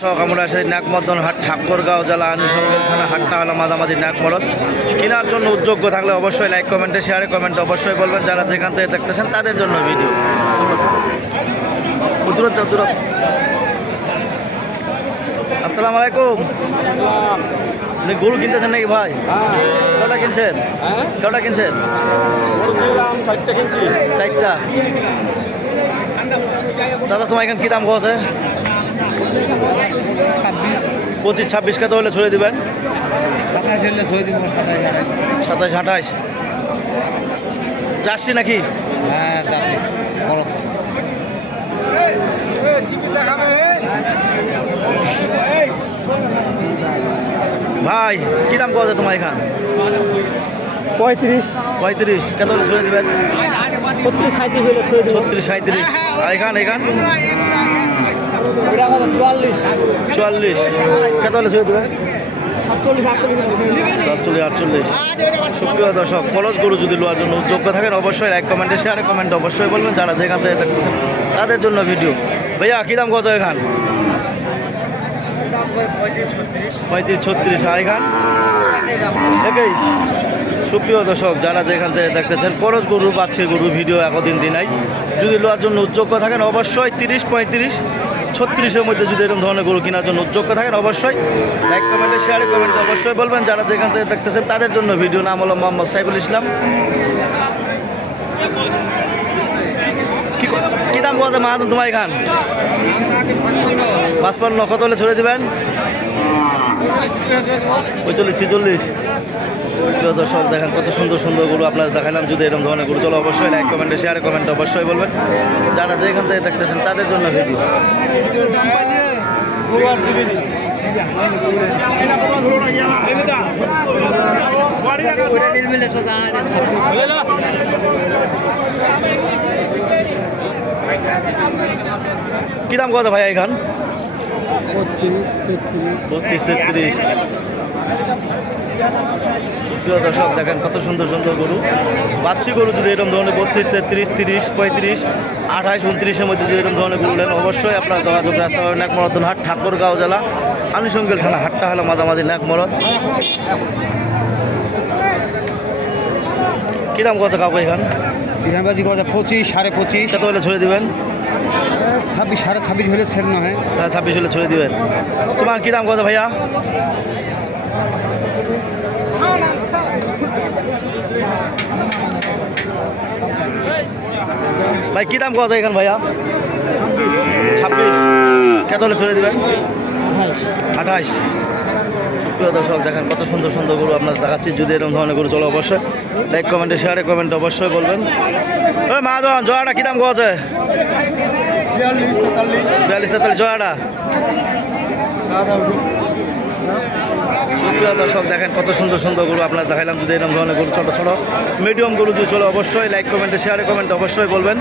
সব আমরা সেই নাকমদন হাট, ঠাকুরগাঁও জেলা আনুষঙ্গিক থানা হাটটা হলো মাঝামাঝি নাকমরদ কেনার জন্য উদ্যোগ্য থাকলে অবশ্যই লাইক কমেন্টে শেয়ারে কমেন্টে অবশ্যই বলবেন। যারা যেখান থেকে দেখতেছেন, তাদের জন্য ভিডিও দূরত আসসালামু আলাইকুম। আপনি গরু কিনতেছেন নাকি ভাই? কটা কিনছেন? কটা কিনছেন? চারটা। দাদা তোমার এখানে কী দাম পঁচিশ ছাব্বিশ কত হলে ছড়ে দেবেন? সাতাশ হলে ছয় দিব সাতাশ সাতাশ আঠাশ। যাচ্ছি নাকি? হ্যাঁ যাচ্ছে বড়। ভাই কী দাম আছে তোমার এখান? পঁয়ত্রিশ। পঁয়ত্রিশ কত হলে ছড়ে দেবেন? ছত্রিশ সাঁত্রিশ হলে ছত্রিশ সাঁত্রিশ আর এখান এখান? চুয়াল্লিশ। চুয়াল্লিশ। কত হলে ছড়ে দেবেন সাতচল্লিশ আটচল্লিশ সুপ্রিয় দর্শক কলস গরু যদি লোয়ার জন্য যোগ্য থাকেন অবশ্যই লাইক কমেন্টে শেয়ারে কমেন্ট অবশ্যই বলবেন। যারা যেখান থেকে দেখতেছেন তাদের জন্য ভিডিও ভাইয়া কী দাম কত এখান? পঁয়ত্রিশ ছত্রিশ। আর এখান? একই। সুপ্রিয় দর্শক যারা যেখান থেকে দেখতেছেন করজ গরু বাচ্চা গরু ভিডিও একদিন দিনাই যদি লোয়ার জন্য উদ্যোগ্য থাকেন অবশ্যই তিরিশ পঁয়ত্রিশ। ছত্রিশের মধ্যে যদি এরকম ধরনের গরু কেনার জন্য উদ্যোগ্য থাকেন, অবশ্যই লাইক কমেন্টে শেয়ারে কমেন্টে অবশ্যই বলবেন। যারা যেখান থেকে দেখতেছেন, তাদের জন্য ভিডিও নাম হলো মোহাম্মদ সাইফুল ইসলাম। কি দাম কথা খান তোমার এখান? পাঁচপান্ন। কত হলে ছড়ে দিবেন? পঁয়তাল্লিশ, ছেচল্লিশ। প্রিয় দর্শক, দেখেন কত সুন্দর সুন্দর গরু আপনাদের দেখালাম। যদি এরকম ধরনের গরু চলো, অবশ্যই লাইক কমেন্টে শেয়ারে কমেন্ট অবশ্যই বলবেন। যারা যেখান থেকে দেখতেছেন, তাদের জন্য ভিডিও কি দাম কত ভাই এখান বত্রিশ তেত্রিশ। বত্রিশ তেত্রিশ। প্রিয় দর্শক দেখেন কত সুন্দর সুন্দর গরু। বাচ্চি গরু যদি এরকম ধরনের বত্রিশ তেত্রিশ তিরিশ পঁয়ত্রিশ আঠাশ উনত্রিশের মধ্যে যদি এরকম ধরনের গরু নেন অবশ্যই আপনার যোগাযোগ রাস্তা পাবেন নাকমরদন হাট ঠাকুরগাঁও জেলা আনুষঙ্গিক থানা। হাটটা হলো মাঝামাঝি নাকমরদ কী দাম কত কাউকে এখান? বিধানবাজি কথা পঁচিশ সাড়ে পঁচিশ। কত হলে ছড়ে দিবেন? ছাব্বিশ সাড়ে ছাব্বিশ হলে ছেড়ে না হয়। সাড়ে ছাব্বিশ হলে ছেড়ে দিবেন। তোমার কী দাম কত ভাইয়া? ভাই কী দাম কত এখান ভাইয়া? ছাব্বিশ। কত হলে ছড়ে দিবেন? আঠাইশ সুপ্রিয় দর্শক, দেখেন কত সুন্দর সুন্দর গরু আপনার দেখাচ্ছি। যদি এরকম ধরনের গরু চলো, অবশ্যই লাইক কমেন্টে শেয়ারে কমেন্টে অবশ্যই বলবেন। ওই মাহাজন জয়াটা কী দাম আছে বিয়াল্লিশ তেতাল্লিশ। জয়াটা? সুপ্রিয় দর্শক, দেখেন কত সুন্দর সুন্দর গরু আপনার দেখাইলাম। যদি এরকম ধরনের গরু ছোটো ছোটো মিডিয়াম গরু যদি চলো, অবশ্যই লাইক কমেন্টে শেয়ারে কমেন্টে অবশ্যই বলবেন।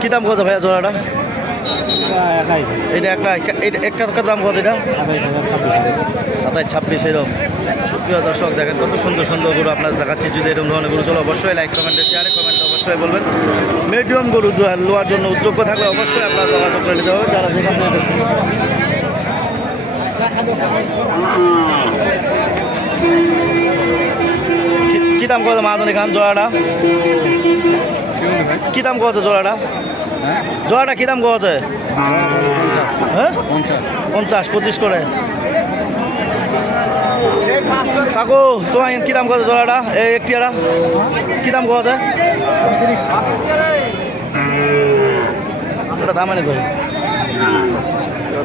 কী দাম কত ভাইয়া জোড়াটা এটা একটা একটা দাম কত এটা? সাতাশ ছাব্বিশ এরকম। সুপ্রিয় দর্শক, দেখেন কত সুন্দর সুন্দর গরু আপনার দেখাচ্ছি। যদি এরকম ধরনের গরু চলো, অবশ্যই লাইক কমেন্টে শেয়ারে কমেন্টে অবশ্যই বলবেন। মিডিয়াম গরু লোয়ার জন্য উদ্যোগ্য থাকলে অবশ্যই আপনার যোগাযোগ করে নিতে হবে। যারা যেখান কি- দাম কত মাহাজন এখান জোড়াটা? কি দাম কত জোড়াটা? হ্যাঁ? জোড়াটা কি দাম কছে হ্যাঁ? পঞ্চাশ। পঁচিশ করে। কাকু তোমার কি দাম কত জোড়াটা? এই একটিয়াটা। কি দাম কছে ওটা দাম করে।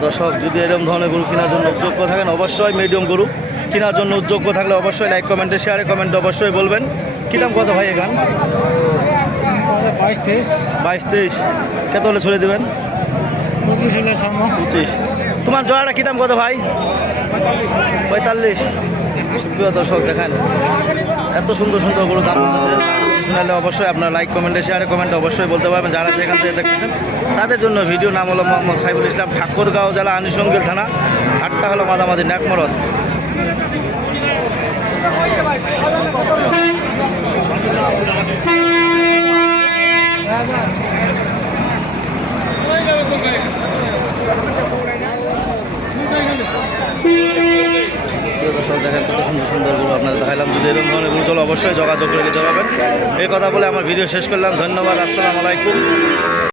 দর্শক যদি এরকম ধরনের গরু কেনার জন্য উদ্যোগ্য থাকেন অবশ্যই মিডিয়াম গরু কেনার জন্য উদ্যোগ্য থাকলে অবশ্যই লাইক কমেন্টে শেয়ারে কমেন্টে অবশ্যই বলবেন। কী দাম কত ভাই এখান? বাইশ তেইশ। বাইশ তেইশ। কত হলে ছড়ে দেবেন? পঁচিশ হলে পঁচিশ। তোমার জোড়াটা কী দাম কত ভাই? পঁয়তাল্লিশ। দর্শক দেখেন এত সুন্দর সুন্দর গরু দাম বলতেছে। শুনালে অবশ্যই আপনার লাইক কমেন্টে শেয়ারে কমেন্টে অবশ্যই বলতে পারবেন। যারা যেখান থেকে দেখতেছেন তাদের জন্য ভিডিও নাম হলো মোহাম্মদ সাইফুল ইসলাম ঠাকুরগাঁও জেলা আনুষঙ্গিক থানা। হাটটা হলো মাঝামাঝি নাকমরদ দর্শক, দেখেন কত সুন্দর সুন্দর গরু আপনাদের দেখালাম যদি এরকম ধরনের গরু চলো, অবশ্যই যোগাযোগ করে নিতে পারবেন। এই কথা বলে আমার ভিডিও শেষ করলাম। ধন্যবাদ, আসসালামু আলাইকুম।